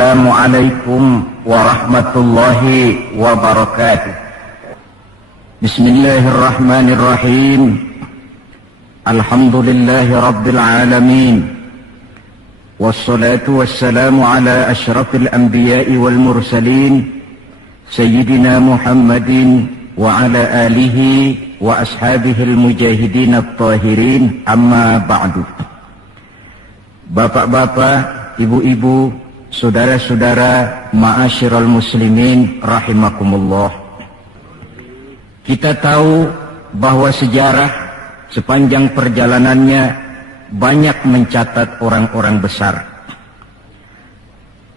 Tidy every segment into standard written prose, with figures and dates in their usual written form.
Assalamualaikum warahmatullahi wabarakatuh. Bismillahirrahmanirrahim. Alhamdulillahi rabbil alamin. Wassalatu wassalamu ala asyrafil anbiya'i wal mursalin Sayyidina Muhammadin wa ala alihi wa ashabihil mujahidin at-tahirin, amma ba'du. Bapak-bapak, ibu-ibu, saudara-saudara, ma'asyiral muslimin rahimakumullah. Kita tahu bahwa sejarah sepanjang perjalanannya banyak mencatat orang-orang besar.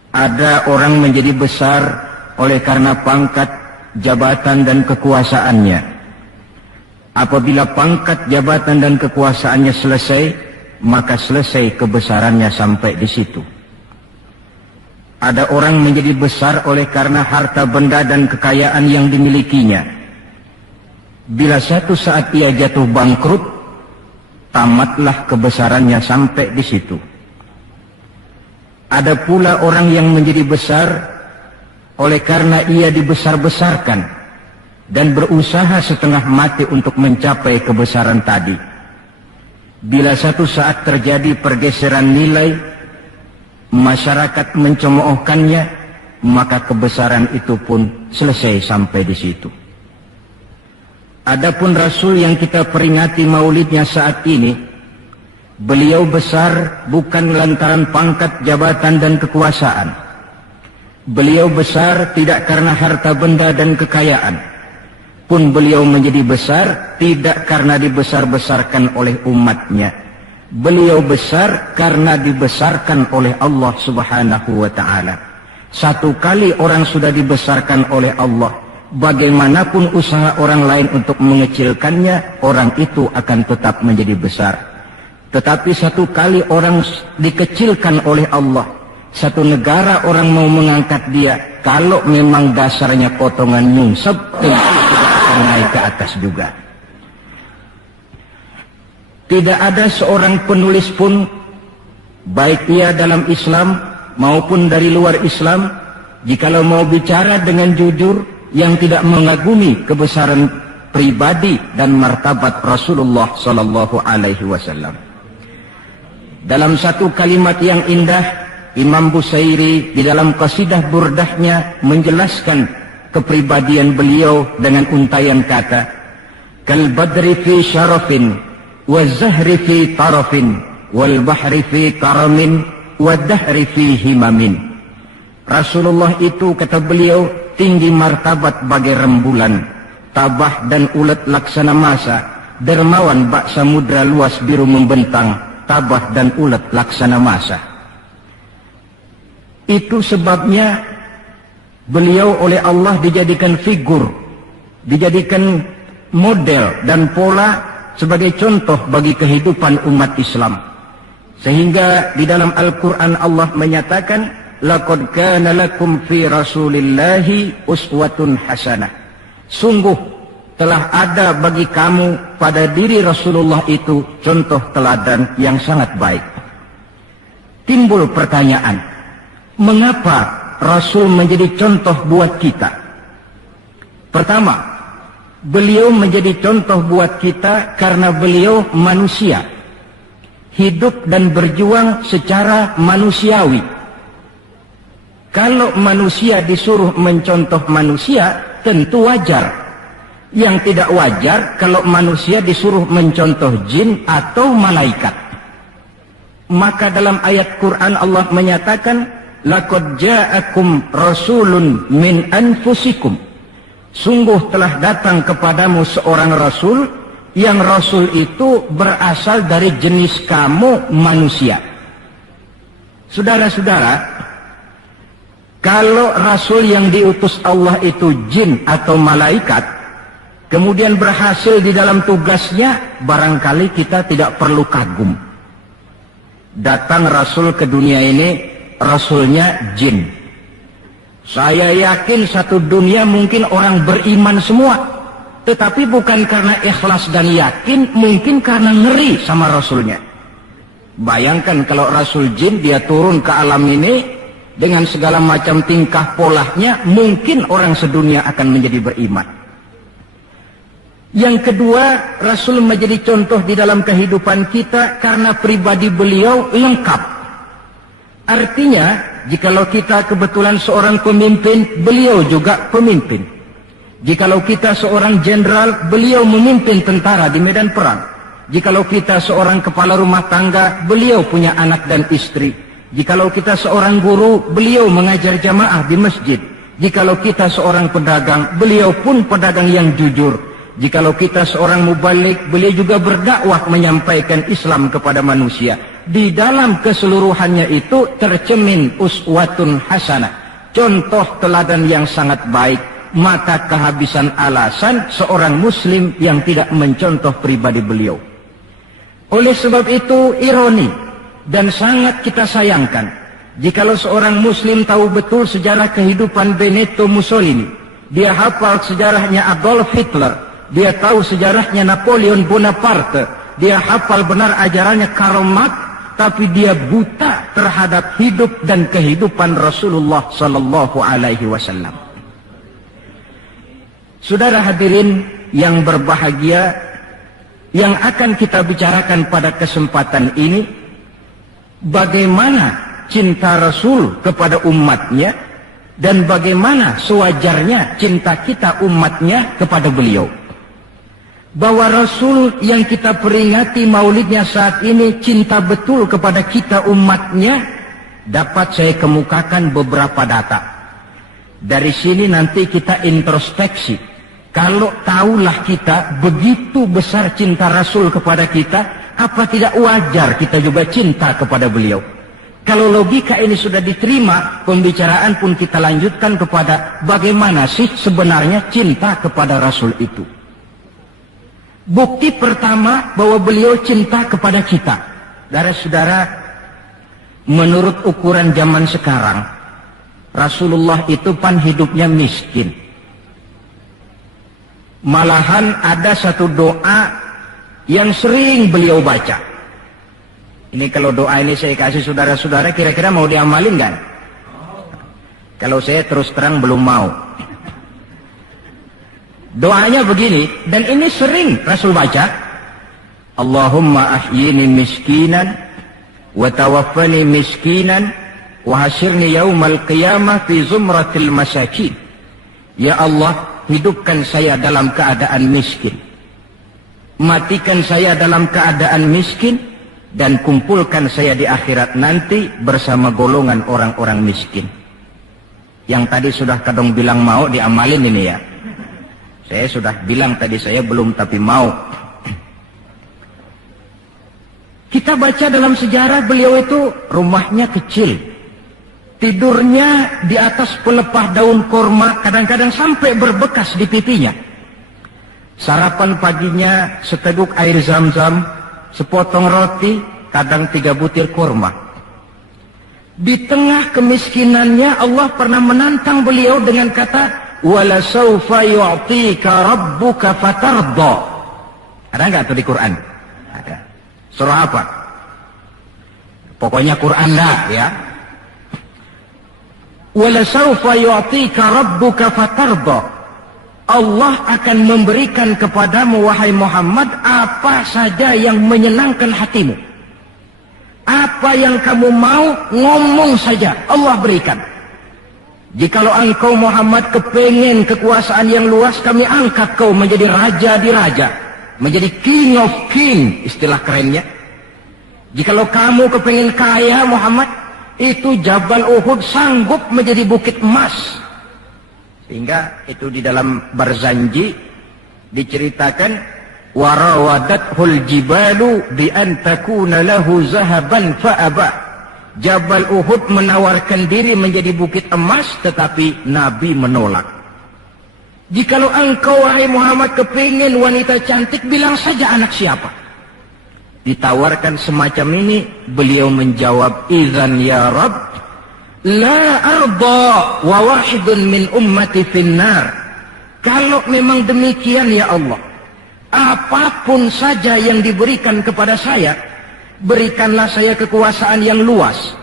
Ada orang menjadi besar oleh karena pangkat, jabatan dan kekuasaannya. Apabila pangkat, jabatan dan kekuasaannya selesai, maka selesai kebesarannya sampai di situ. Ada orang menjadi besar oleh karena harta benda dan kekayaan yang dimilikinya. Bila suatu saat ia jatuh bangkrut, tamatlah kebesarannya sampai di situ. Ada pula orang yang menjadi besar oleh karena ia dibesar-besarkan dan berusaha setengah mati untuk mencapai kebesaran tadi. Bila satu saat terjadi pergeseran nilai, masyarakat mencemoohkannya, maka kebesaran itu pun selesai sampai di situ. Adapun Rasul yang kita peringati maulidnya saat ini, beliau besar bukan lantaran pangkat, jabatan dan kekuasaan. Beliau besar tidak karena harta benda dan kekayaan. Pun beliau menjadi besar tidak karena dibesar-besarkan oleh umatnya. Beliau besar karena dibesarkan oleh Allah Subhanahu wa ta'ala. Satu kali orang sudah dibesarkan oleh Allah, bagaimanapun usaha orang lain untuk mengecilkannya, orang itu akan tetap menjadi besar. Tetapi satu kali orang dikecilkan oleh Allah, satu negara orang mau mengangkat dia, kalau memang dasarnya potongan nyungsep, tentu akan naik ke atas juga. Tidak ada seorang penulis pun, baik ia dalam Islam maupun dari luar Islam, jikalau mau bicara dengan jujur, yang tidak mengagumi kebesaran pribadi dan martabat Rasulullah sallallahu alaihi wasallam. Dalam satu kalimat yang indah, Imam Busairi di dalam qasidah burdahnya menjelaskan kepribadian beliau dengan untayan kata, kal badri fi syarafin wa zahri fi tarafin wal bahri fi karamin wa dahri fi himamin. Rasulullah itu, kata beliau, tinggi martabat bagai rembulan, tabah dan ulet laksana masa, dermawan bak samudra luas biru membentang, tabah dan ulet laksana masa. Itu sebabnya beliau oleh Allah dijadikan figur, dijadikan model dan pola sebagai contoh bagi kehidupan umat Islam. Sehingga di dalam Al-Quran Allah menyatakan, laqad kana lakum fi rasulillahi uswatun hasanah. Sungguh telah ada bagi kamu pada diri Rasulullah itu contoh teladan yang sangat baik. Timbul pertanyaan, mengapa Rasul menjadi contoh buat kita? Pertama, beliau menjadi contoh buat kita karena beliau manusia, hidup dan berjuang secara manusiawi. Kalau manusia disuruh mencontoh manusia, tentu wajar. Yang tidak wajar kalau manusia disuruh mencontoh jin atau malaikat. Maka dalam ayat Quran Allah menyatakan, laqad ja'akum rasulun min anfusikum. Sungguh telah datang kepadamu seorang rasul, yang rasul itu berasal dari jenis kamu manusia. Saudara-saudara, kalau rasul yang diutus Allah itu jin atau malaikat, kemudian berhasil di dalam tugasnya, barangkali kita tidak perlu kagum. Datang rasul ke dunia ini, rasulnya jin. Saya yakin satu dunia mungkin orang beriman semua, tetapi bukan karena ikhlas dan yakin, mungkin karena ngeri sama rasulnya. Bayangkan kalau rasul jin dia turun ke alam ini, dengan segala macam tingkah polanya, mungkin orang sedunia akan menjadi beriman. Yang kedua, Rasul menjadi contoh di dalam kehidupan kita karena pribadi beliau lengkap. Artinya, jikalau kita kebetulan seorang pemimpin, beliau juga pemimpin. Jikalau kita seorang jenderal, beliau memimpin tentara di medan perang. Jikalau kita seorang kepala rumah tangga, beliau punya anak dan istri. Jikalau kita seorang guru, beliau mengajar jamaah di masjid. Jikalau kita seorang pedagang, beliau pun pedagang yang jujur. Jikalau kita seorang mubalik, beliau juga berdakwah menyampaikan Islam kepada manusia. Di dalam keseluruhannya itu tercemin uswatun hasanah, contoh teladan yang sangat baik. Maka kehabisan alasan seorang muslim yang tidak mencontoh pribadi beliau. Oleh sebab itu ironi dan sangat kita sayangkan jikalau seorang muslim tahu betul sejarah kehidupan Benito Mussolini, dia hafal sejarahnya Adolf Hitler, dia tahu sejarahnya Napoleon Bonaparte, dia hafal benar ajarannya Karl Marx, tapi dia buta terhadap hidup dan kehidupan Rasulullah sallallahu alaihi wasallam. Saudara hadirin yang berbahagia, yang akan kita bicarakan pada kesempatan ini, bagaimana cinta Rasul kepada umatnya dan bagaimana sewajarnya cinta kita umatnya kepada beliau. Bahwa Rasul yang kita peringati maulidnya saat ini cinta betul kepada kita umatnya, dapat saya kemukakan beberapa data. Dari sini nanti kita introspeksi. Kalau tahulah kita begitu besar cinta Rasul kepada kita, apa tidak wajar kita juga cinta kepada beliau? Kalau logika ini sudah diterima, pembicaraan pun kita lanjutkan kepada bagaimana sih sebenarnya cinta kepada Rasul itu. Bukti pertama bahwa beliau cinta kepada kita. Saudara-saudara, menurut ukuran zaman sekarang, Rasulullah itu pan hidupnya miskin. Malahan ada satu doa yang sering beliau baca. Ini kalau doa ini saya kasih saudara-saudara, kira-kira mau diamalin kan? Kalau saya terus terang belum mau. Doanya begini, dan ini sering Rasul baca. Allahumma ahyini miskinan, wa tawaffani miskinan, wa hasyirni yaumal qiyamah fi zumratil masakin. Ya Allah, hidupkan saya dalam keadaan miskin, matikan saya dalam keadaan miskin, dan kumpulkan saya di akhirat nanti bersama golongan orang-orang miskin. Yang tadi sudah kadang bilang mau diamalin ini ya. Saya sudah bilang tadi saya belum tapi mau. Kita baca dalam sejarah beliau itu rumahnya kecil, tidurnya di atas pelepah daun korma, kadang-kadang sampai berbekas di pipinya. Sarapan paginya seteguk air zam-zam, sepotong roti, kadang 3 butir korma. Di tengah kemiskinannya Allah pernah menantang beliau dengan kata, "Wala sawfa yu'tika rabbuka fatarda." Ada nggak tuh di Quran? Ada. Surah apa? Pokoknya Quran dah ya. Walasawfa yu'tika rabbuka fatarda. Allah akan memberikan kepadamu wahai Muhammad apa saja yang menyenangkan hatimu. Apa yang kamu mau, ngomong saja, Allah berikan. Jikalau engkau Muhammad kepengen kekuasaan yang luas, kami angkat kau menjadi raja di raja, menjadi king of king, istilah kerennya. Jikalau kamu kepengen kaya Muhammad, itu Jabal Uhud sanggup menjadi bukit emas. Sehingga itu di dalam Barzanji diceritakan, warawadathul jibalu bi an takuna lahu zahaban fa'aba. Jabal Uhud menawarkan diri menjadi bukit emas, tetapi Nabi menolak. Jikalau engkau wahai Muhammad kepingin wanita cantik, bilang saja anak siapa. Ditawarkan semacam ini, beliau menjawab, idzan ya Rabb, la arda wa wahidun min ummati finnar. Kalau memang demikian ya Allah, apapun saja yang diberikan kepada saya, berikanlah saya kekuasaan yang luas,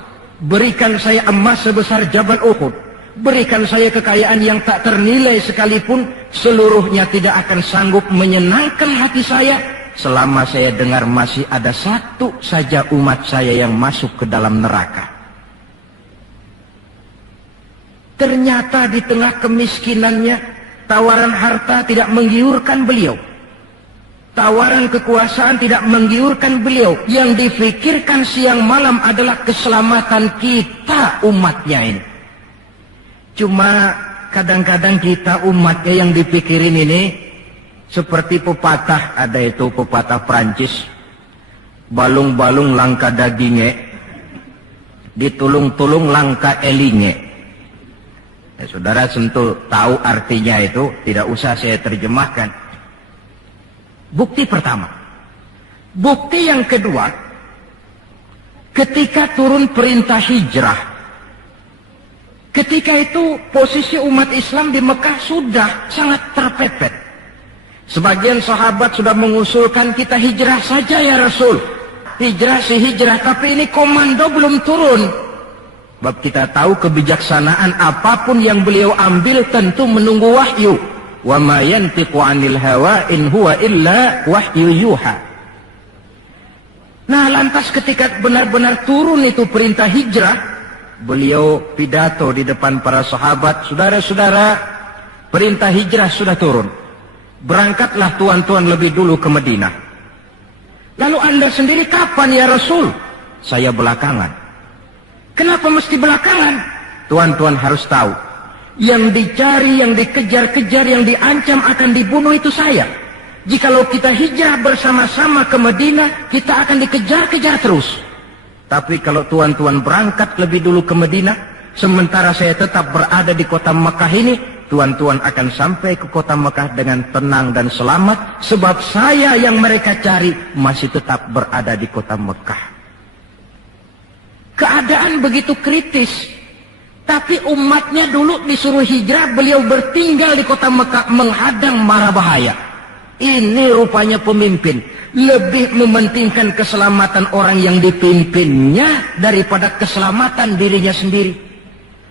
berikan saya emas sebesar Jabal Uhud, berikan saya kekayaan yang tak ternilai sekalipun, seluruhnya tidak akan sanggup menyenangkan hati saya selama saya dengar masih ada satu saja umat saya yang masuk ke dalam neraka. Ternyata di tengah kemiskinannya, tawaran harta tidak menggiurkan beliau. Tawaran kekuasaan tidak menggiurkan beliau. Yang difikirkan siang malam adalah keselamatan kita umatnya ini. Cuma kadang-kadang kita umatnya yang dipikirin ini seperti pepatah, ada itu pepatah Prancis, balung-balung langka dagingnya, ditulung-tulung langka elinge. Ya, saudara tentu tahu artinya itu, tidak usah saya terjemahkan. Bukti pertama. Bukti yang kedua, ketika turun perintah hijrah, ketika itu posisi umat Islam di Mekah sudah sangat terpepet. Sebagian sahabat sudah mengusulkan kita hijrah saja ya Rasul. Hijrah sih hijrah, tapi ini komando belum turun. Sebab kita tahu kebijaksanaan apapun yang beliau ambil tentu menunggu wahyu. Wa ma yantiqu 'anil hawa in huwa illa wahyu yuha. Nah, lantas ketika benar-benar turun itu perintah hijrah, beliau pidato di depan para sahabat, saudara-saudara, perintah hijrah sudah turun. Berangkatlah tuan-tuan lebih dulu ke Madinah. Lalu anda sendiri kapan ya Rasul? Saya belakangan. Kenapa mesti belakangan? Tuan-tuan harus tahu, yang dicari, yang dikejar-kejar, yang diancam akan dibunuh itu saya. Jikalau kita hijrah bersama-sama ke Madinah, kita akan dikejar-kejar terus. Tapi kalau tuan-tuan berangkat lebih dulu ke Madinah, sementara saya tetap berada di kota Mekah ini, tuan-tuan akan sampai ke kota Mekah dengan tenang dan selamat, sebab saya yang mereka cari masih tetap berada di kota Mekah. Keadaan begitu kritis, tapi umatnya dulu disuruh hijrah, beliau bertinggal di kota Mekah menghadang mara bahaya. Ini rupanya pemimpin lebih mementingkan keselamatan orang yang dipimpinnya daripada keselamatan dirinya sendiri.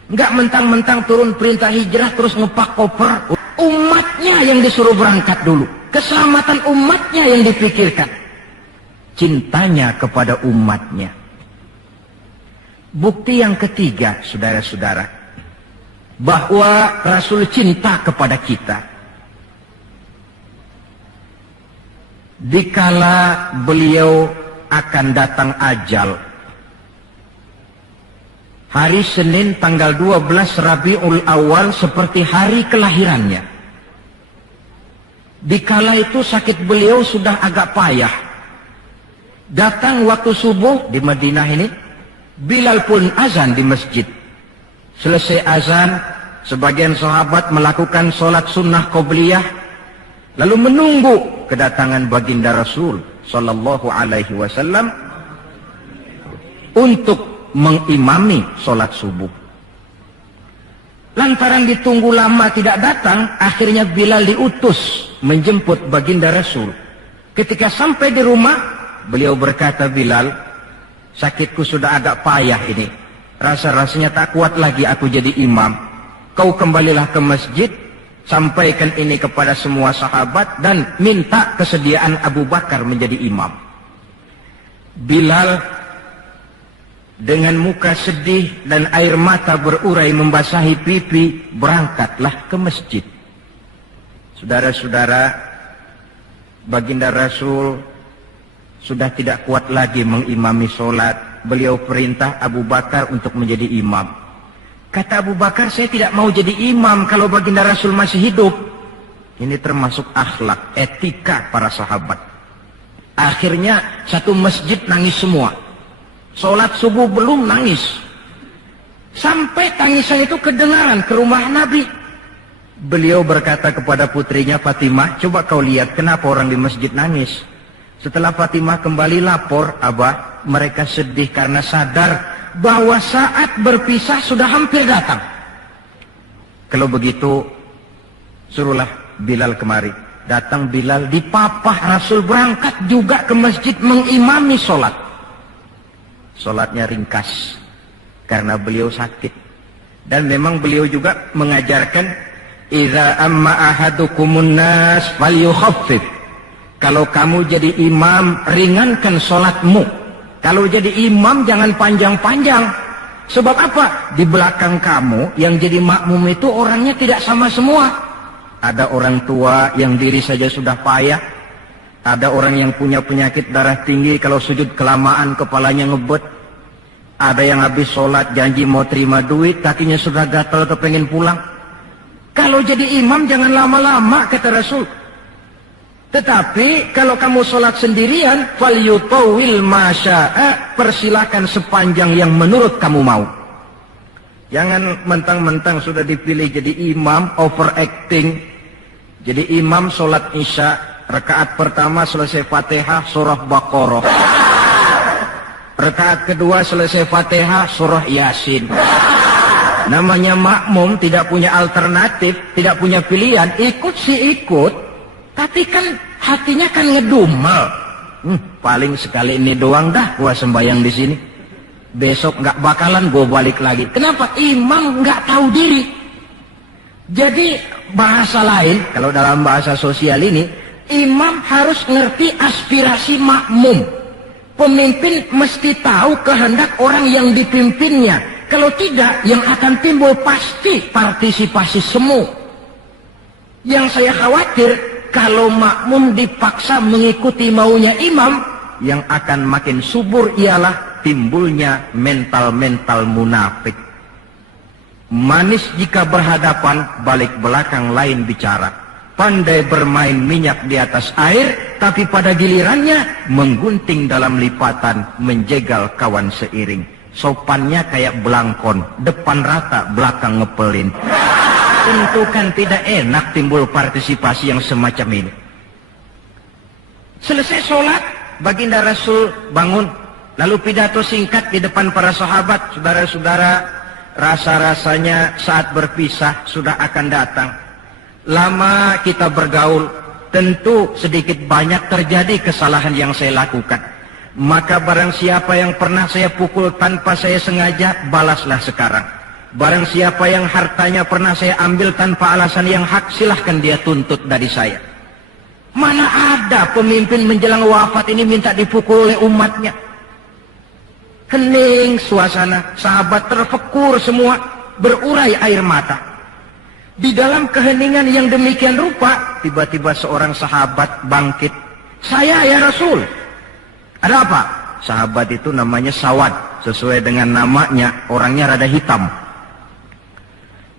Enggak mentang-mentang turun perintah hijrah terus ngepak koper. Umatnya yang disuruh berangkat dulu. Keselamatan umatnya yang dipikirkan. Cintanya kepada umatnya. Bukti yang ketiga, saudara-saudara, bahwa Rasul cinta kepada kita. Dikala beliau akan datang ajal, hari Senin tanggal 12 Rabiul Awal seperti hari kelahirannya. Dikala itu sakit beliau sudah agak payah. Datang waktu subuh di Madinah ini, Bilal pun azan di masjid. Selesai azan, sebagian sahabat melakukan sholat sunnah qobliyah, lalu menunggu kedatangan baginda Rasul sallallahu alaihi wasallam untuk mengimami sholat subuh. Lantaran ditunggu lama tidak datang, akhirnya Bilal diutus menjemput baginda Rasul. Ketika sampai di rumah, beliau berkata, Bilal, sakitku sudah agak payah ini. Rasa-rasanya tak kuat lagi aku jadi imam. Kau kembalilah ke masjid, sampaikan ini kepada semua sahabat dan minta kesediaan Abu Bakar menjadi imam. Bilal dengan muka sedih dan air mata berurai membasahi pipi, berangkatlah ke masjid. Saudara-saudara, baginda Rasul sudah tidak kuat lagi mengimami sholat. Beliau perintah Abu Bakar untuk menjadi imam. Kata Abu Bakar, saya tidak mau jadi imam kalau baginda Rasul masih hidup. Ini termasuk akhlak, etika para sahabat. Akhirnya satu masjid nangis semua. Sholat subuh belum nangis. Sampai tangisan itu kedengaran ke rumah Nabi. Beliau berkata kepada putrinya Fatimah, coba kau lihat kenapa orang di masjid nangis. Setelah Fatimah kembali lapor, Abah, mereka sedih karena sadar bahwa saat berpisah sudah hampir datang. Kalau begitu, suruhlah Bilal kemari. Datang Bilal, dipapah Rasul berangkat juga ke masjid mengimami sholat. Sholatnya ringkas. karena beliau sakit. Dan memang beliau juga mengajarkan, idza amma ahadukumun nas falyukhaffif. Kalau kamu jadi imam, ringankan sholatmu. Kalau jadi imam jangan panjang-panjang. Sebab apa? Di belakang kamu yang jadi makmum itu orangnya tidak sama semua. Ada orang tua yang diri saja sudah payah. Ada orang yang punya penyakit darah tinggi, kalau sujud kelamaan kepalanya ngebet. Ada yang habis sholat janji mau terima duit, kakinya sudah gatal kepengen pulang. Kalau jadi imam jangan lama-lama, kata Rasul. Tetapi kalau kamu sholat sendirian, falyutawil masya'a, persilakan sepanjang yang menurut kamu mau. Jangan mentang-mentang sudah dipilih jadi imam, overacting. Jadi imam sholat isya, rakaat pertama selesai Fatihah, surah Baqarah. Rakaat kedua selesai Fatihah, surah Yasin. Namanya makmum, tidak punya alternatif, tidak punya pilihan, ikut sih ikut. Tapi kan hatinya kan ngedumel. Paling sekali ini doang dah gua sembahyang di sini. Besok nggak bakalan gua balik lagi. Kenapa? Imam nggak tahu diri. Jadi bahasa lain, kalau dalam bahasa sosial ini, imam harus ngerti aspirasi makmum. Pemimpin mesti tahu kehendak orang yang dipimpinnya. Kalau tidak, yang akan timbul pasti partisipasi semu. Yang saya khawatir, kalau makmum dipaksa mengikuti maunya imam, yang akan makin subur ialah timbulnya mental-mental munafik. Manis jika berhadapan, balik belakang lain bicara. Pandai bermain minyak di atas air, tapi pada gilirannya menggunting dalam lipatan, menjegal kawan seiring. Sopannya kayak belangkon, depan rata, belakang ngepelin. Tentu kan tidak enak timbul partisipasi yang semacam ini. Selesai sholat, baginda Rasul bangun, lalu pidato singkat di depan para sahabat. Saudara-saudara, rasa-rasanya saat berpisah sudah akan datang. Lama kita bergaul, tentu sedikit banyak terjadi kesalahan yang saya lakukan. Maka barang siapa yang pernah saya pukul tanpa saya sengaja, balaslah sekarang. Barang siapa yang hartanya pernah saya ambil tanpa alasan yang hak, silahkan dia tuntut dari saya. Mana ada pemimpin menjelang wafat ini minta dipukul oleh umatnya. Hening suasana, sahabat terfekur semua, berurai air mata. Di dalam keheningan yang demikian rupa, tiba-tiba seorang sahabat bangkit. Saya ya Rasul. Ada apa? Sahabat itu namanya Sawad, sesuai dengan namanya, orangnya rada hitam.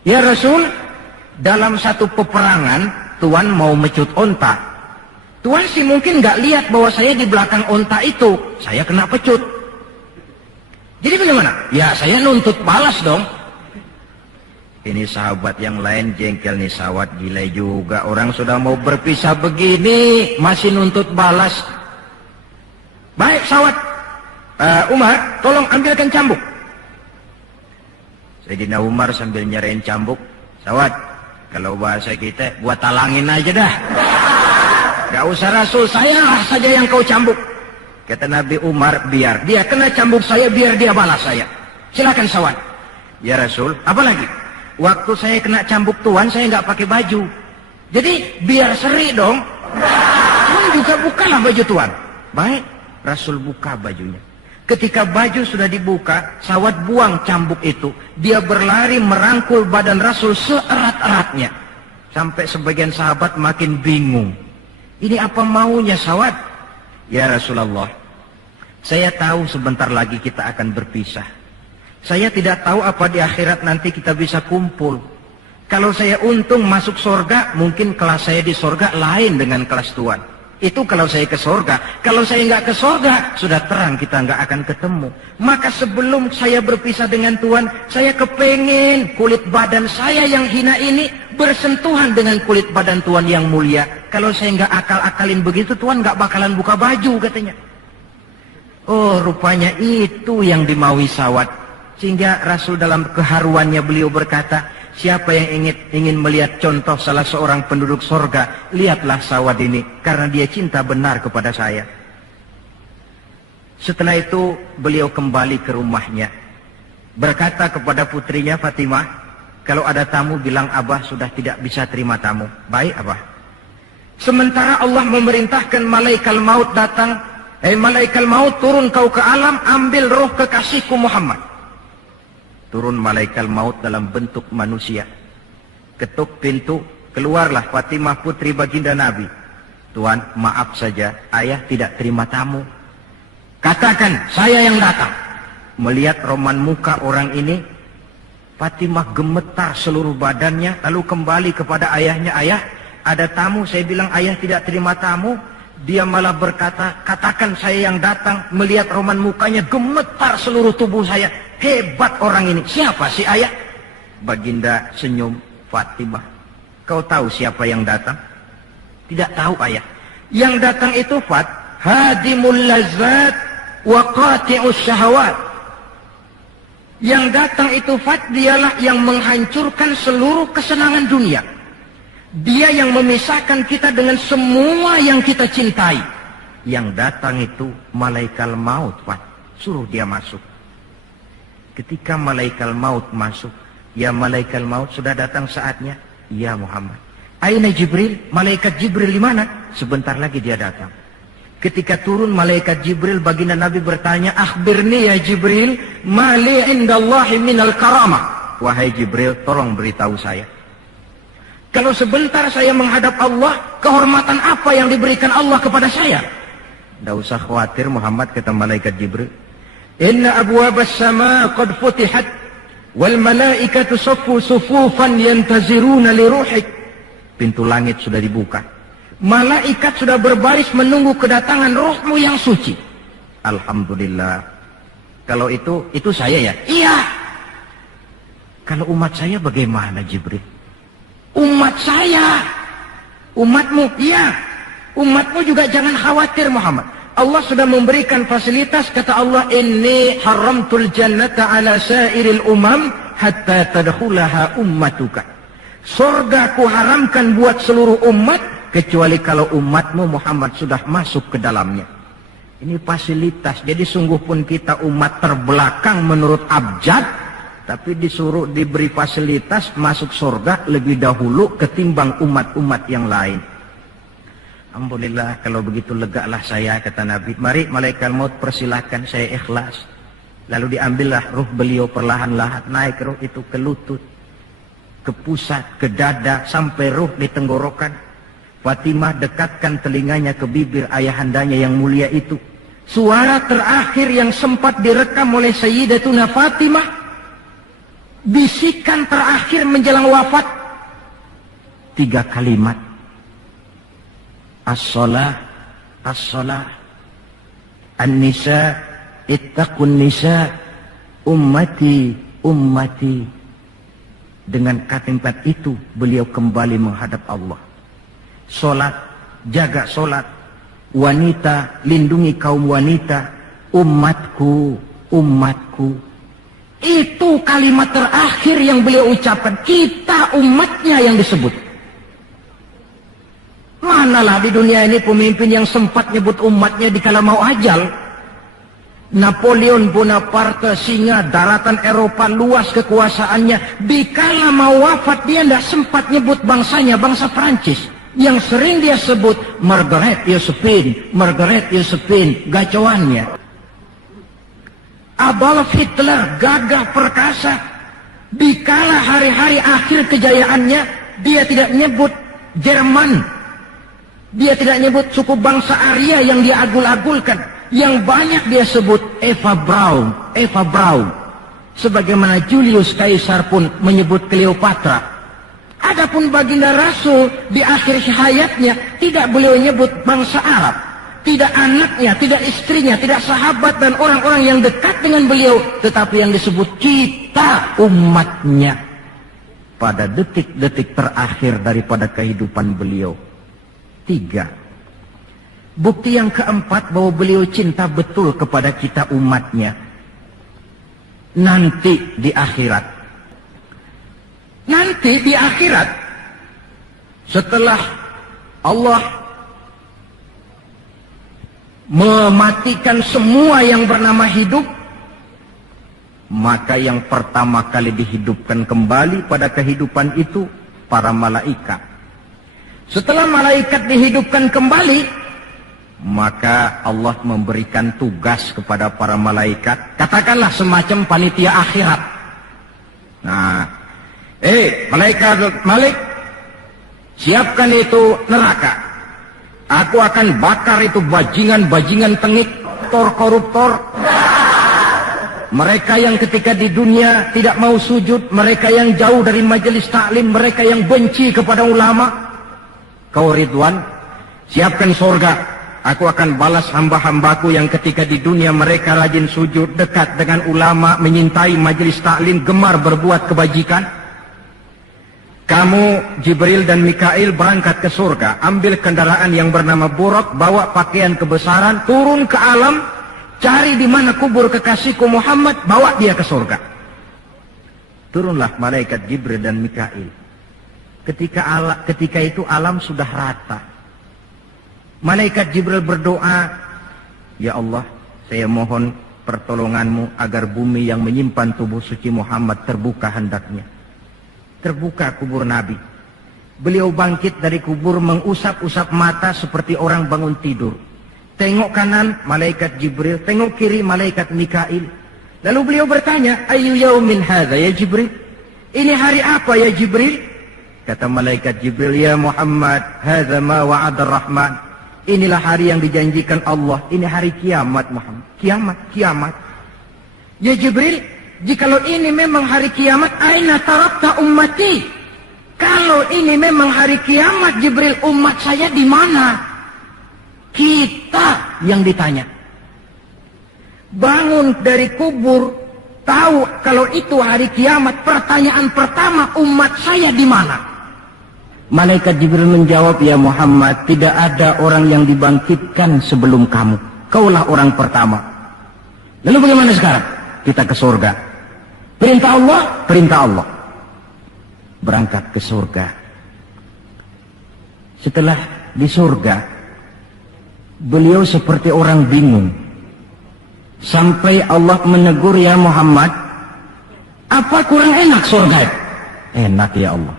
Ya Rasul, dalam satu peperangan, Tuan mau mecut onta. Tuan sih mungkin nggak lihat bahwa saya di belakang onta itu, saya kena pecut. Jadi bagaimana? Ya saya nuntut balas dong. Ini sahabat yang lain jengkel nih, Sawad gila juga. Orang sudah mau berpisah begini, masih nuntut balas. Baik Sawad, Umar, tolong ambilkan cambuk. Sayyidina Umar sambil nyerahin cambuk, Sawad, kalau bahasa kita, gua talangin aja dah. Gak usah Rasul, saya saja yang kau cambuk. Kata Nabi Umar, biar dia kena cambuk saya, biar dia balas saya. Silakan Sawad. Ya Rasul, apa lagi? Waktu saya kena cambuk Tuan, saya nggak pakai baju. Jadi biar seri dong. Tuan juga bukalah baju Tuan. Baik, Rasul buka bajunya. Ketika baju sudah dibuka, Sawad buang cambuk itu. Dia berlari merangkul badan Rasul seerat-eratnya. Sampai sebagian sahabat makin bingung. Ini apa maunya Sawad? Ya Rasulullah, saya tahu sebentar lagi kita akan berpisah. Saya tidak tahu apa di akhirat nanti kita bisa kumpul. Kalau saya untung masuk surga, mungkin kelas saya di surga lain dengan kelas Tuan. Itu kalau saya ke surga. Kalau saya nggak ke surga, sudah terang kita nggak akan ketemu. Maka sebelum saya berpisah dengan Tuhan, saya kepengen kulit badan saya yang hina ini bersentuhan dengan kulit badan Tuhan yang mulia. Kalau saya nggak akal-akalin begitu, Tuhan nggak bakalan buka baju katanya. Oh, rupanya itu yang dimaui Sawad. Sehingga Rasul dalam keharuannya beliau berkata, siapa yang ingin melihat contoh salah seorang penduduk sorga, lihatlah Sawad ini, karena dia cinta benar kepada saya. Setelah itu beliau kembali ke rumahnya. berkata kepada putrinya Fatimah, kalau ada tamu bilang Abah sudah tidak bisa terima tamu. Baik Abah. Sementara Allah memerintahkan malaikat maut datang, malaikat maut turun kau ke alam, ambil roh kekasihku Muhammad. Turun malaikat maut dalam bentuk manusia. Ketuk pintu, keluarlah Fatimah putri baginda Nabi. Tuan, maaf saja, ayah tidak terima tamu. Katakan, saya yang datang. Melihat roman muka orang ini, Fatimah gemetar seluruh badannya, lalu kembali kepada ayahnya, ayah, ada tamu. Saya bilang ayah tidak terima tamu. Dia malah berkata, katakan saya yang datang. Melihat roman mukanya, gemetar seluruh tubuh saya. Hebat orang ini. Siapa sih ayah? Baginda senyum. Fatimah, kau tahu siapa yang datang? Tidak tahu ayah. Yang datang itu Fat, hadimul lazat wa qati'us syahawat. Yang datang itu Fat, dialah yang menghancurkan seluruh kesenangan dunia. Dia yang memisahkan kita dengan semua yang kita cintai. Yang datang itu malaikat maut Fat. Suruh dia masuk. Ketika malaikat maut masuk, ya malaikat maut sudah datang saatnya. Ya Muhammad. Aina Jibril? Malaikat Jibril di mana? Sebentar lagi dia datang. Ketika turun malaikat Jibril, baginda Nabi bertanya, akhbirni ya Jibril, mali indallahi minal karamah. Wahai Jibril, tolong beritahu saya. Kalau sebentar saya menghadap Allah, kehormatan apa yang diberikan Allah kepada saya? Tidak usah khawatir Muhammad, kata malaikat Jibril. Inna abwabas sama qad futihat wal malaikatu saffu sufufan yantaziruna li ruhik. Pintu langit sudah dibuka. Malaikat sudah berbaris menunggu kedatangan rohmu yang suci. Alhamdulillah. Kalau itu saya ya? Iya. Kalau umat saya bagaimana Jibril? Umat saya. Umatmu? Iya. Umatmu juga jangan khawatir Muhammad. Allah sudah memberikan fasilitas, kata Allah, inni haramtul jannata ala sairil umam hatta tadkhulaha ummatuka. Surga ku haramkan buat seluruh umat kecuali kalau umatmu Muhammad sudah masuk ke dalamnya. Ini fasilitas. Jadi sungguh pun kita umat terbelakang menurut abjad, tapi disuruh diberi fasilitas masuk surga lebih dahulu ketimbang umat-umat yang lain. Alhamdulillah, kalau begitu legalah saya, kata Nabi. Mari malaikat maut persilahkan, saya ikhlas. Lalu diambillah ruh beliau perlahan-lahan, naik ruh itu ke lutut, ke pusat, ke dada, sampai ruh di tenggorokan. Fatimah dekatkan telinganya ke bibir ayahandanya yang mulia itu. Suara terakhir yang sempat direkam oleh Sayyidatuna Fatimah, bisikan terakhir menjelang wafat, 3 kalimat. As-salah, as-salah, an-nisa, ittaqun nisa, ummati, ummati. Dengan kalimat itu beliau kembali menghadap Allah. Solat, jaga solat. Wanita, lindungi kaum wanita. Umatku, umatku. Itu kalimat terakhir yang beliau ucapkan. Kita umatnya yang disebut. Manalah di dunia ini pemimpin yang sempat nyebut umatnya dikala mau ajal. Napoleon Bonaparte, singa daratan Eropa, luas kekuasaannya. Dikala mau wafat dia tidak sempat nyebut bangsanya, bangsa Prancis. Yang sering dia sebut Margaret Josephine, Margaret Josephine, gacoannya. Adolf Hitler, gagah perkasa. Dikala hari-hari akhir kejayaannya, dia tidak nyebut Jerman. Dia tidak nyebut suku bangsa Arya yang dia agul-agulkan. Yang banyak dia sebut Eva Braun, Eva Braun. Sebagaimana Julius Caesar pun menyebut Cleopatra. Adapun baginda Rasul di akhir hayatnya tidak beliau nyebut bangsa Arab. Tidak anaknya, tidak istrinya, tidak sahabat dan orang-orang yang dekat dengan beliau. Tetapi yang disebut kita umatnya. Pada detik-detik terakhir daripada kehidupan beliau. 3. Bukti yang keempat bahwa beliau cinta betul kepada kita umatnya. Nanti di akhirat. Nanti di akhirat. Setelah Allah mematikan semua yang bernama hidup. maka yang pertama kali dihidupkan kembali pada kehidupan itu para malaikat. Setelah malaikat dihidupkan kembali, maka Allah memberikan tugas kepada para malaikat, katakanlah semacam panitia akhirat. Nah, malaikat Malik, siapkan itu neraka. Aku akan bakar itu bajingan-bajingan tengik, koruptor. Mereka yang ketika di dunia tidak mau sujud, mereka yang jauh dari majelis taklim, mereka yang benci kepada ulama. Kau Ridwan, siapkan surga. Aku akan balas hamba-hambaku yang ketika di dunia mereka rajin sujud, dekat dengan ulama, menyintai majelis taklim, gemar berbuat kebajikan. Kamu, Jibril dan Mikail berangkat ke surga, ambil kendaraan yang bernama Buraq, bawa pakaian kebesaran, turun ke alam, cari di mana kubur kekasihku Muhammad, bawa dia ke surga. Turunlah malaikat Jibril dan Mikail. Ketika itu alam sudah rata. Malaikat Jibril berdoa, ya Allah, saya mohon pertolonganmu agar bumi yang menyimpan tubuh suci Muhammad terbuka hendaknya. Terbuka kubur Nabi. Beliau bangkit dari kubur mengusap-usap mata seperti orang bangun tidur. Tengok kanan malaikat Jibril, tengok kiri malaikat Mikail. Lalu beliau bertanya, ayu yaumin hadza ya Jibril? Ini hari apa ya Jibril? Kata malaikat Jibril, ya Muhammad, hadza ma wa'ada Rahman. Inilah hari yang dijanjikan Allah. Ini hari kiamat Muhammad. Kiamat. Ya Jibril, jikalau ini memang hari kiamat, aina tarakta ummati? Kalau ini memang hari kiamat Jibril, umat saya di mana? Kita yang ditanya. Bangun dari kubur, tahu kalau itu hari kiamat, pertanyaan pertama, umat saya di mana? Malaikat Jibril menjawab, ya Muhammad, tidak ada orang yang dibangkitkan sebelum kamu. Kaulah orang pertama. Lalu bagaimana sekarang? Kita ke surga. Perintah Allah, perintah Allah. Berangkat ke surga. Setelah di surga, beliau seperti orang bingung. Sampai Allah menegur, ya Muhammad, apa kurang enak surga? Enak ya Allah.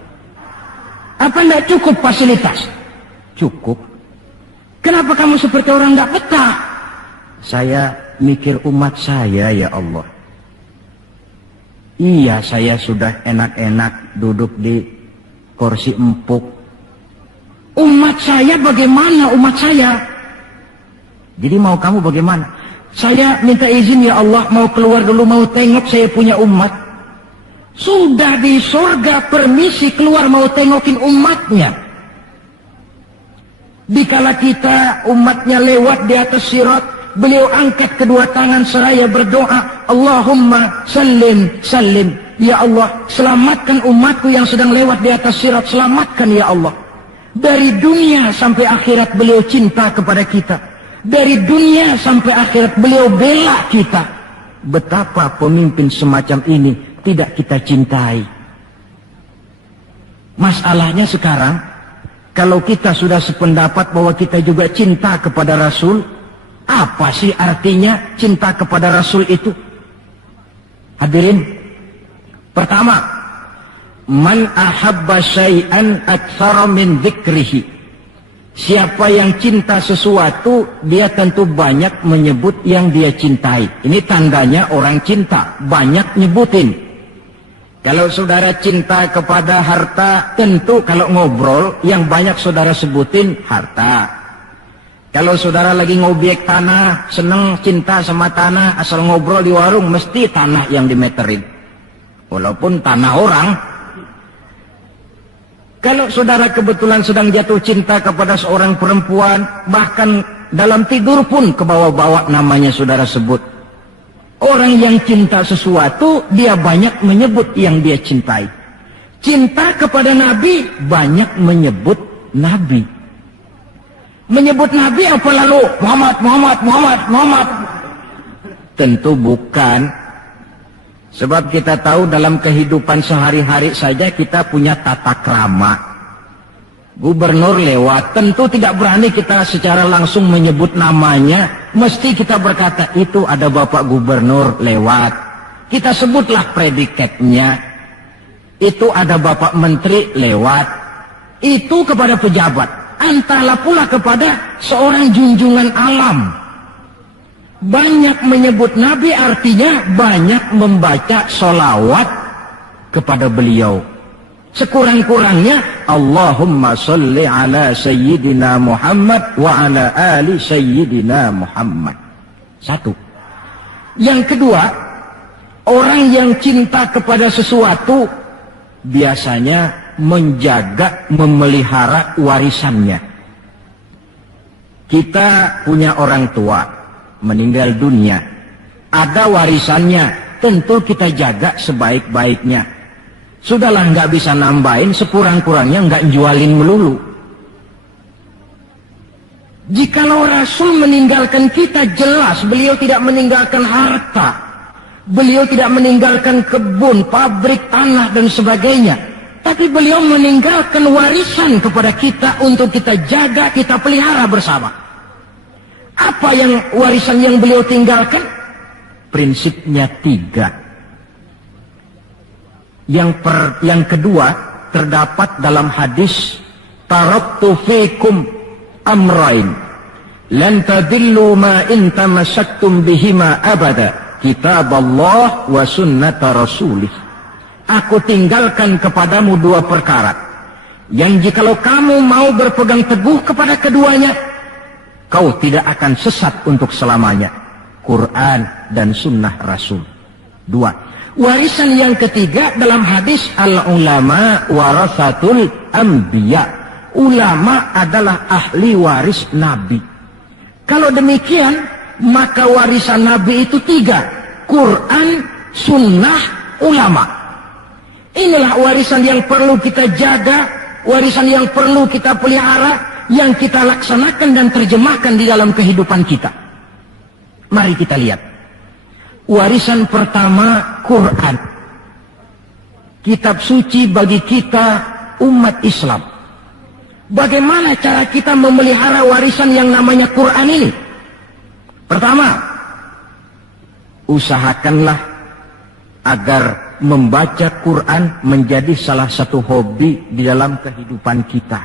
Apa tidak cukup fasilitas? Cukup. Kenapa kamu seperti orang tidak betah? Saya mikir umat saya ya Allah. Iya, saya sudah enak-enak duduk di kursi empuk. Umat saya bagaimana umat saya? Jadi mau kamu bagaimana? Saya minta izin ya Allah, mau keluar dulu, mau tengok saya punya umat. Sudah di surga, permisi keluar mau tengokin umatnya. Dikala kita umatnya lewat di atas sirat, beliau angkat kedua tangan seraya berdoa, Allahumma sallim sallim. Ya Allah, selamatkan umatku yang sedang lewat di atas sirat, selamatkan ya Allah. Dari dunia sampai akhirat beliau cinta kepada kita. Dari dunia sampai akhirat beliau bela kita. Betapa pemimpin semacam ini tidak kita cintai. Masalahnya sekarang, kalau kita sudah sependapat bahwa kita juga cinta kepada Rasul, apa sih artinya cinta kepada Rasul itu? Hadirin, pertama, man ahabba syai'an aktsara min dzikrihi. Siapa yang cinta sesuatu, dia tentu banyak menyebut yang dia cintai. Ini tandanya orang cinta, banyak nyebutin. Kalau saudara cinta kepada harta, tentu kalau ngobrol yang banyak saudara sebutin harta. Kalau saudara lagi ngobek tanah, seneng cinta sama tanah, asal ngobrol di warung mesti tanah yang dimeterin. Walaupun tanah orang. Kalau saudara kebetulan sedang jatuh cinta kepada seorang perempuan, bahkan dalam tidur pun kebawa-bawa namanya saudara sebut. Orang yang cinta sesuatu, dia banyak menyebut yang dia cintai. Cinta kepada Nabi, banyak menyebut Nabi. Menyebut Nabi apa lalu? Muhammad. Tentu bukan. Sebab kita tahu dalam kehidupan sehari-hari saja kita punya tata krama. Gubernur lewat, tentu tidak berani kita secara langsung menyebut namanya. Mesti kita berkata, itu ada Bapak Gubernur lewat. Kita sebutlah predikatnya. Itu ada Bapak Menteri lewat. Itu kepada pejabat. Entahlah pula kepada seorang junjungan alam. Banyak menyebut Nabi artinya banyak membaca sholawat kepada beliau. Sekurang-kurangnya Allahumma sholli ala Sayyidina Muhammad wa ala ali Sayyidina Muhammad. Satu. Yang kedua, orang yang cinta kepada sesuatu biasanya menjaga, memelihara warisannya. Kita punya orang tua meninggal dunia, ada warisannya, tentu kita jaga sebaik-baiknya. Sudahlah, nggak bisa nambahin, sekurang-kurangnya nggak jualin melulu. Jikalau Rasul meninggalkan kita, jelas beliau tidak meninggalkan harta, beliau tidak meninggalkan kebun, pabrik, tanah dan sebagainya, tapi beliau meninggalkan warisan kepada kita untuk kita jaga, kita pelihara bersama. Apa yang warisan yang beliau tinggalkan? Prinsipnya 3. Yang kedua terdapat dalam hadis, taraktu fikum amrain lan tadillu ma in tamassaktum bihima abada, kitab Allah wa sunnata rasulih. Aku tinggalkan kepadamu 2 perkara yang jikalau kamu mau berpegang teguh kepada keduanya, kau tidak akan sesat untuk selamanya. Quran dan sunnah Rasul. 2. Warisan yang ketiga dalam hadis, al-ulama warasatul anbiya. Ulama adalah ahli waris Nabi. Kalau demikian, maka warisan Nabi itu 3. Quran, sunnah, ulama. Inilah warisan yang perlu kita jaga, warisan yang perlu kita pelihara, yang kita laksanakan dan terjemahkan di dalam kehidupan kita. Mari kita lihat. Warisan pertama, Quran. Kitab suci bagi kita umat Islam. Bagaimana cara kita memelihara warisan yang namanya Quran ini? Pertama, usahakanlah agar membaca Quran menjadi salah satu hobi di dalam kehidupan kita.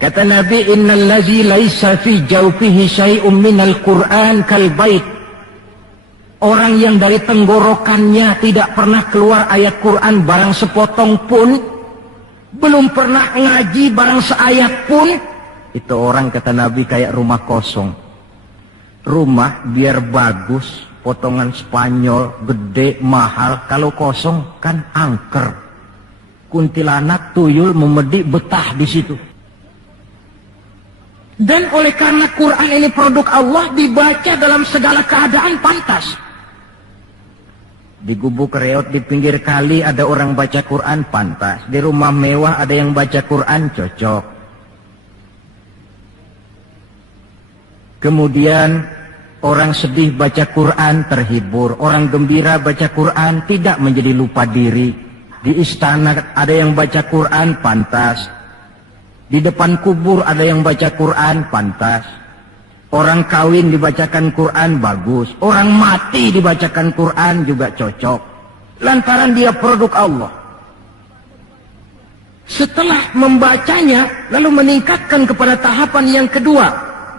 Kata Nabi, innal ladzi laisa fi jawfihi syai'un minal Qur'an kal bait. Orang yang dari tenggorokannya tidak pernah keluar ayat Quran barang sepotong pun, belum pernah ngaji barang seayat pun, itu orang, kata Nabi, kayak rumah kosong. Rumah biar bagus, potongan Spanyol, gede, mahal, kalau kosong kan angker. Kuntilanak, tuyul, memedi, betah di situ. Dan oleh karena Quran ini produk Allah, dibaca dalam segala keadaan pantas. Di gubuk reot di pinggir kali ada orang baca Quran, pantas. Di rumah mewah ada yang baca Quran, cocok. Kemudian orang sedih baca Quran, terhibur. Orang gembira baca Quran, tidak menjadi lupa diri. Di istana ada yang baca Quran, pantas. Di depan kubur ada yang baca Quran, pantas. Orang kawin dibacakan Quran, bagus. Orang mati dibacakan Quran juga cocok. Lantaran dia produk Allah. Setelah membacanya, lalu meningkatkan kepada tahapan yang kedua,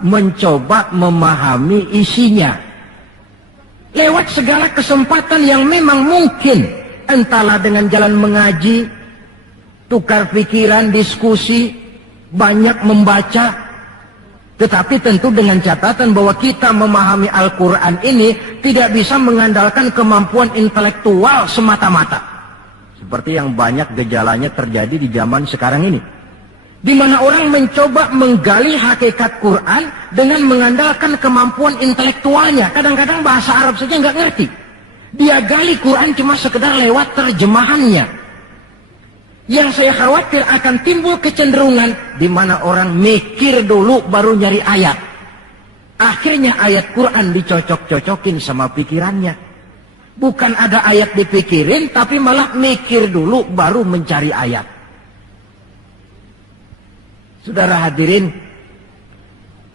mencoba memahami isinya. Lewat segala kesempatan yang memang mungkin, entahlah dengan jalan mengaji, tukar pikiran, diskusi, banyak membaca, tetapi tentu dengan catatan bahwa kita memahami Al-Quran ini tidak bisa mengandalkan kemampuan intelektual semata-mata. Seperti yang banyak gejalanya terjadi di zaman sekarang ini, di mana orang mencoba menggali hakikat Quran dengan mengandalkan kemampuan intelektualnya. Kadang-kadang bahasa Arab saja nggak ngerti. Dia gali Quran cuma sekedar lewat terjemahannya. Yang saya khawatir akan timbul kecenderungan di mana orang mikir dulu baru nyari ayat. Akhirnya ayat Quran dicocok-cocokin sama pikirannya. Bukan ada ayat dipikirin, tapi malah mikir dulu baru mencari ayat. Saudara hadirin,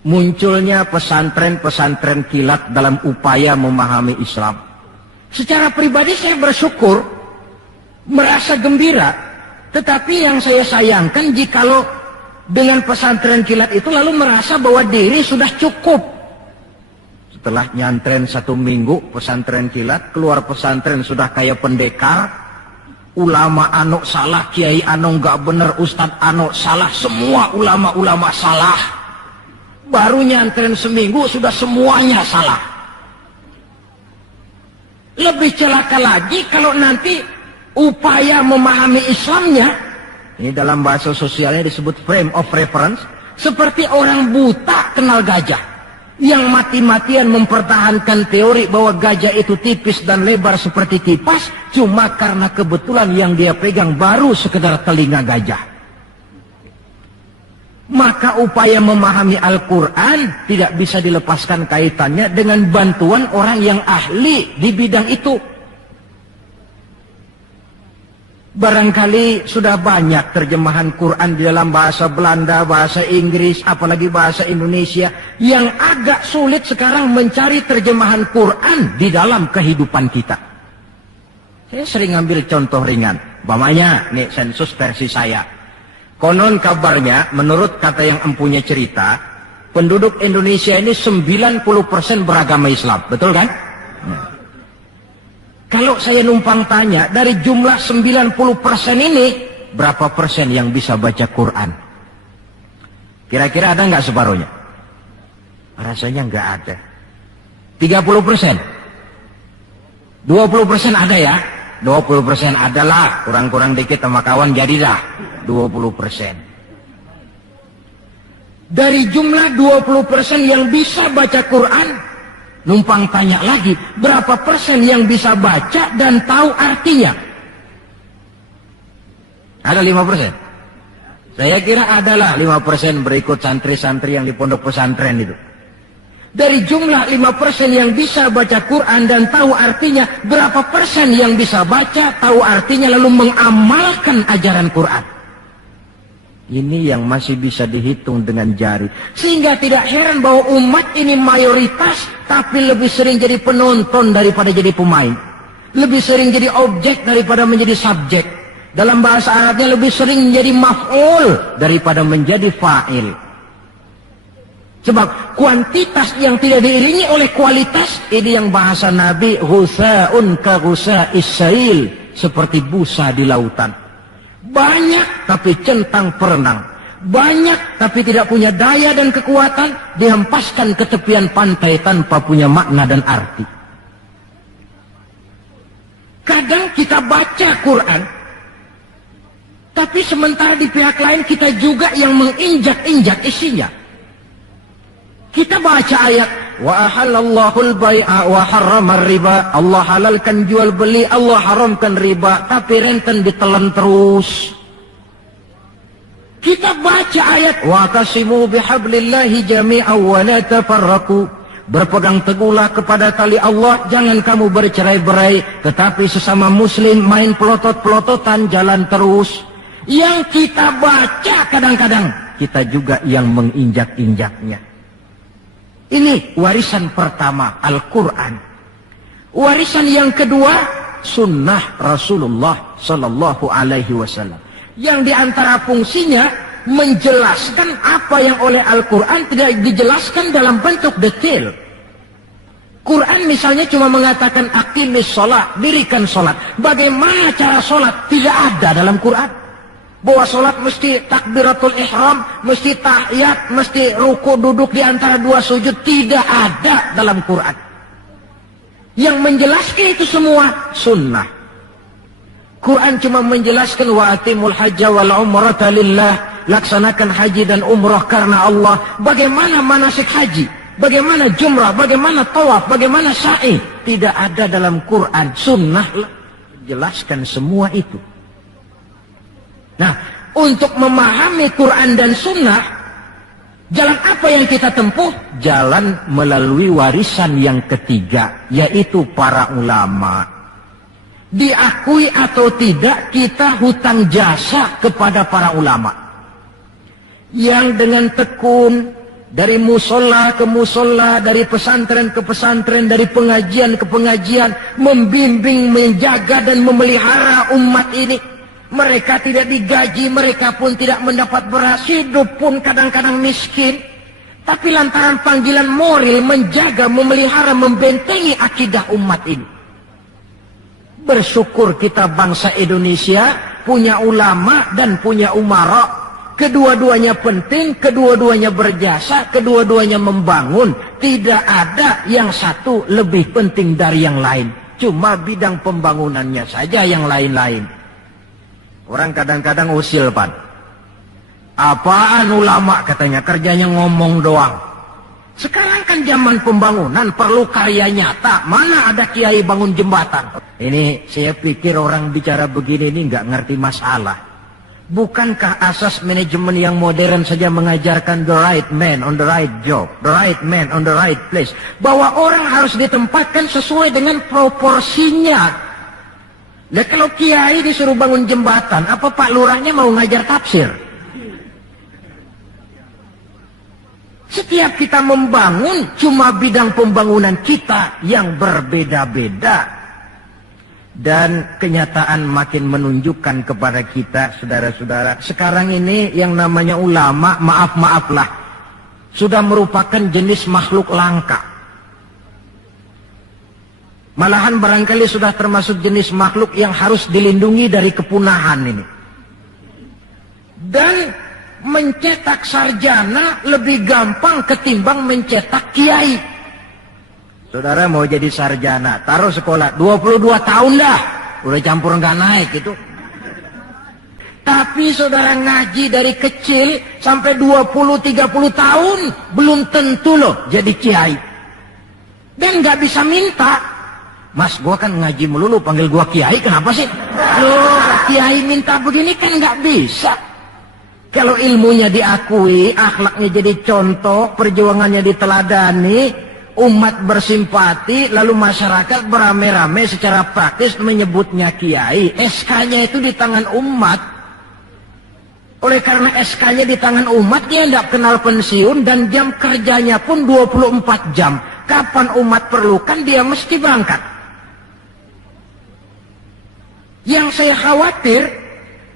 munculnya pesantren-pesantren kilat dalam upaya memahami Islam. Secara pribadi saya bersyukur, merasa gembira, tetapi yang saya sayangkan jikalau dengan pesantren kilat itu lalu merasa bahwa diri sudah cukup. Setelah nyantren 1 minggu pesantren kilat, keluar pesantren sudah kayak pendekar, ulama anu salah, kiai anu nggak bener, ustadz anu salah, semua ulama-ulama salah. Baru nyantren seminggu sudah semuanya salah. Lebih celaka lagi kalau nanti upaya memahami Islamnya, ini dalam bahasa sosialnya disebut frame of reference, seperti orang buta kenal gajah, yang mati-matian mempertahankan teori bahwa gajah itu tipis dan lebar seperti kipas, cuma karena kebetulan yang dia pegang baru sekedar telinga gajah. Maka upaya memahami Al-Quran tidak bisa dilepaskan kaitannya dengan bantuan orang yang ahli di bidang itu. Barangkali sudah banyak terjemahan Quran di dalam bahasa Belanda, bahasa Inggris, apalagi bahasa Indonesia, yang agak sulit sekarang mencari terjemahan Quran di dalam kehidupan kita. Saya sering ambil contoh ringan, umpamanya nih sensus versi saya. Konon kabarnya, menurut kata yang empunya cerita, penduduk Indonesia ini 90% beragama Islam, betul kan? Nah. Kalau saya numpang tanya, dari jumlah 90% ini, berapa persen yang bisa baca Quran? Kira-kira ada nggak separuhnya? Rasanya nggak ada. 30%? 20% ada ya? 20% adalah, kurang-kurang dikit sama kawan jadilah 20%. Dari jumlah 20% yang bisa baca Quran, numpang tanya lagi, berapa persen yang bisa baca dan tahu artinya? Ada 5%? Saya kira adalah 5% berikut santri-santri yang di pondok pesantren itu. Dari jumlah 5% yang bisa baca Quran dan tahu artinya, berapa persen yang bisa baca, tahu artinya, lalu mengamalkan ajaran Quran? Ini yang masih bisa dihitung dengan jari. Sehingga tidak heran bahwa umat ini mayoritas, tapi lebih sering jadi penonton daripada jadi pemain. Lebih sering jadi objek daripada menjadi subjek. Dalam bahasa Arabnya lebih sering menjadi maf'ul daripada menjadi fa'il. Sebab kuantitas yang tidak diiringi oleh kualitas, ini yang bahasa Nabi, ghusa'un ka ghusa'is sail, seperti busa di lautan. Banyak tapi centang perenang, banyak tapi tidak punya daya dan kekuatan, dihempaskan ke tepian pantai tanpa punya makna dan arti. Kadang kita baca Quran, tapi sementara di pihak lain kita juga yang menginjak-injak isinya. Kita baca ayat, wa ahallallahu al-bai'a wa harrama riba, Allah halalkan jual beli, Allah haramkan riba, tapi renten ditelan terus. Kita baca ayat, wa qasimu bihablillahi jami'an wa la tafarraqu, berpegang teguhlah kepada tali Allah, jangan kamu bercerai-berai, tetapi sesama muslim main pelotot-pelototan jalan terus. Yang kita baca kadang-kadang kita juga yang menginjak-injaknya. Ini warisan pertama, Al-Quran. Warisan yang kedua, sunnah Rasulullah Sallallahu Alaihi Wasallam. Yang diantara fungsinya menjelaskan apa yang oleh Al-Quran tidak dijelaskan dalam bentuk detail. Quran misalnya cuma mengatakan aqimis sholat, dirikan sholat. Bagaimana cara sholat? Tidak ada dalam Quran. Bahwa sholat mesti takbiratul ihram, mesti tahiyat, mesti ruku duduk di antara dua sujud, tidak ada dalam Quran. Yang menjelaskan itu semua sunnah. Quran cuma menjelaskan wa atimul hajja wal umrata lillah, laksanakan haji dan umrah karena Allah. Bagaimana manasik haji, bagaimana jumrah, bagaimana tawaf, bagaimana sa'i, tidak ada dalam Quran. Sunnah menjelaskan semua itu. Nah, untuk memahami Quran dan sunnah, jalan apa yang kita tempuh? Jalan melalui warisan yang ketiga, yaitu para ulama. Diakui atau tidak, kita hutang jasa kepada para ulama. Yang dengan tekun, Dari musola ke musola, dari pesantren ke pesantren, dari pengajian ke pengajian, membimbing, menjaga dan memelihara umat ini. Mereka tidak digaji, mereka pun tidak mendapat beras, hidup pun kadang-kadang miskin. Tapi lantaran panggilan moral menjaga, memelihara, membentengi akidah umat ini. Bersyukur kita bangsa Indonesia punya ulama dan punya umara. Kedua-duanya penting, kedua-duanya berjasa, kedua-duanya membangun. Tidak ada yang satu lebih penting dari yang lain. Cuma bidang pembangunannya saja yang lain-lain. Orang kadang-kadang usil, Pan. Apaan ulama katanya, kerjanya ngomong doang. Sekarang kan zaman pembangunan, perlu karya nyata. Mana ada kiai bangun jembatan? Ini saya pikir orang bicara begini ini nggak ngerti masalah. Bukankah asas manajemen yang modern saja mengajarkan the right man on the right job, the right man on the right place, bahwa orang harus ditempatkan sesuai dengan proporsinya. Nah kalau kiai disuruh bangun jembatan, apa Pak Lurahnya mau ngajar tafsir? Setiap kita membangun, cuma bidang pembangunan kita yang berbeda-beda. Dan kenyataan makin menunjukkan kepada kita, saudara-saudara, sekarang ini yang namanya ulama, maaf-maaflah, sudah merupakan jenis makhluk langka. Malahan barangkali sudah termasuk jenis makhluk yang harus dilindungi dari kepunahan ini. Dan mencetak sarjana lebih gampang ketimbang mencetak kiai. Saudara mau jadi sarjana, taruh sekolah 22 tahun dah, udah campur nggak naik itu. Tapi saudara ngaji dari kecil sampai 20-30 tahun, belum tentu loh jadi kiai. Dan nggak bisa minta. Mas, gua kan ngaji melulu, panggil gua kiai, kenapa sih? Loh, kiai minta begini kan nggak bisa. Kalau ilmunya diakui, akhlaknya jadi contoh, perjuangannya diteladani, umat bersimpati, lalu masyarakat beramai-ramai secara praktis menyebutnya kiai. SK-nya itu di tangan umat. Oleh karena SK-nya di tangan umat, dia tidak kenal pensiun dan jam kerjanya pun 24 jam. Kapan umat perlukan, dia mesti berangkat. Yang saya khawatir,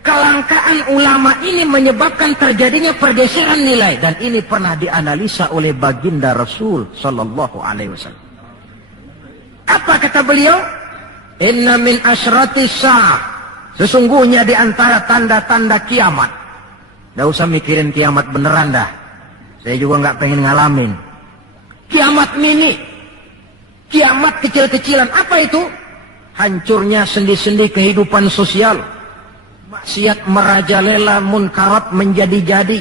kelangkaan ulama ini menyebabkan terjadinya pergeseran nilai, dan ini pernah dianalisa oleh baginda Rasul sallallahu alaihi wasallam. Apa kata beliau? Inna min asyratis sa'ah, sesungguhnya di antara tanda-tanda kiamat. Nggak usah mikirin kiamat beneran dah, saya juga nggak pengen ngalamin. Kiamat mini, kiamat kecil-kecilan. Apa itu? Hancurnya sendi-sendi kehidupan sosial. Maksiat merajalela, munkarat menjadi-jadi.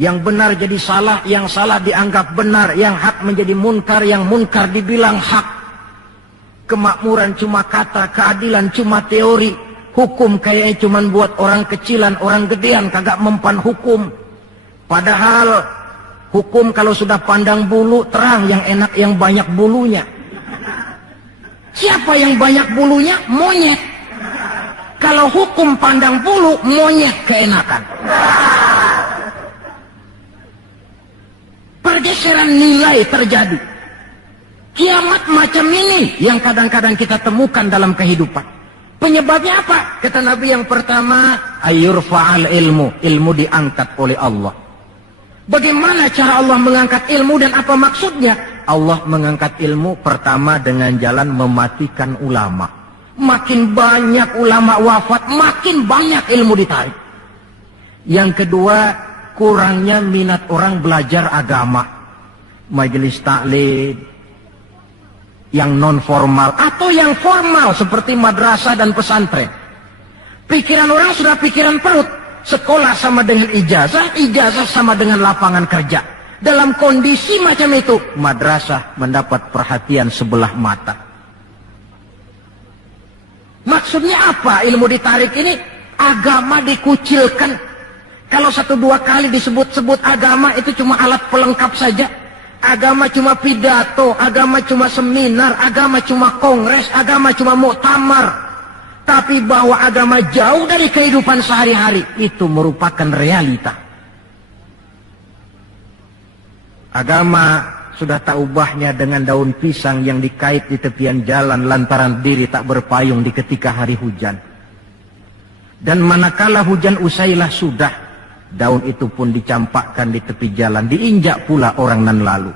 Yang benar jadi salah, yang salah dianggap benar, yang hak menjadi munkar, yang munkar dibilang hak. Kemakmuran cuma kata, keadilan cuma teori. Hukum kayaknya cuma buat orang kecilan, orang gedean, kagak mempan hukum. Padahal hukum kalau sudah pandang bulu terang, yang enak yang banyak bulunya. Siapa yang banyak bulunya? Monyet. Kalau hukum pandang bulu, monyet keenakan. Pergeseran nilai terjadi. Kiamat macam ini yang kadang-kadang kita temukan dalam kehidupan. Penyebabnya apa? Kata Nabi yang pertama, ayyurfa'al ilmu. Ilmu diangkat oleh Allah. Bagaimana cara Allah mengangkat ilmu dan apa maksudnya? Allah mengangkat ilmu pertama dengan jalan mematikan ulama. Makin banyak ulama wafat, makin banyak ilmu ditarik. Yang kedua, kurangnya minat orang belajar agama. Majelis taklim yang non formal atau yang formal seperti madrasah dan pesantren. Pikiran orang sudah pikiran perut. Sekolah sama dengan ijazah, ijazah sama dengan lapangan kerja. Dalam kondisi macam itu, madrasah mendapat perhatian sebelah mata. Maksudnya apa ilmu ditarik ini? Agama dikucilkan. Kalau 1-2 kali disebut-sebut agama, itu cuma alat pelengkap saja. Agama cuma pidato, agama cuma seminar, agama cuma kongres, agama cuma muktamar. Tapi bahwa agama jauh dari kehidupan sehari-hari, itu merupakan realita. Agama sudah tak ubahnya dengan daun pisang yang dikait di tepian jalan lantaran diri tak berpayung di ketika hari hujan. Dan manakala hujan usailah sudah, daun itu pun dicampakkan di tepi jalan, diinjak pula orang nan lalu.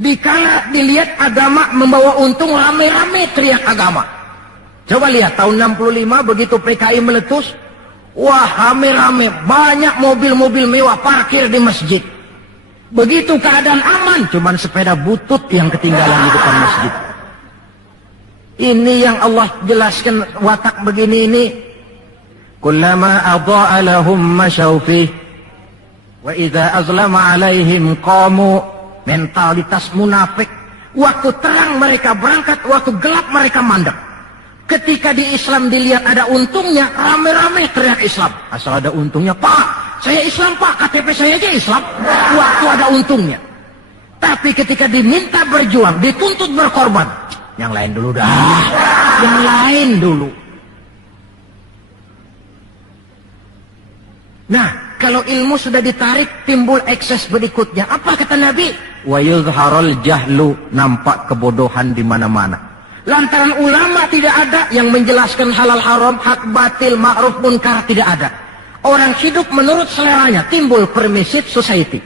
Dikala dilihat agama membawa untung, rame-rame teriak agama. Coba lihat tahun 65 begitu PKI meletus, wah rame-rame, banyak mobil-mobil mewah parkir di masjid. Begitu keadaan aman, cuman sepeda butut yang ketinggalan di depan masjid. Ini yang Allah jelaskan watak begini ini. Kullama adha'a lahum masyaw fih wa idza azlama alaihim qamu. Mentalitas munafik. Waktu terang mereka berangkat, waktu gelap mereka mandek. Ketika di Islam dilihat ada untungnya, rame-rame teriak Islam. Asal ada untungnya, Pak, saya Islam Pak, KTP saya aja Islam. Waktu ada untungnya. Tapi ketika diminta berjuang, dituntut berkorban, yang lain dulu dah, yang lain dulu. Nah, kalau ilmu sudah ditarik, timbul ekses berikutnya. Apa kata Nabi? Wa yuzharul jahlu, nampak kebodohan di mana-mana. Lantaran ulama tidak ada yang menjelaskan halal haram, hak batil, ma'ruf munkar, tidak ada. Orang hidup menurut seleranya, timbul permissive society.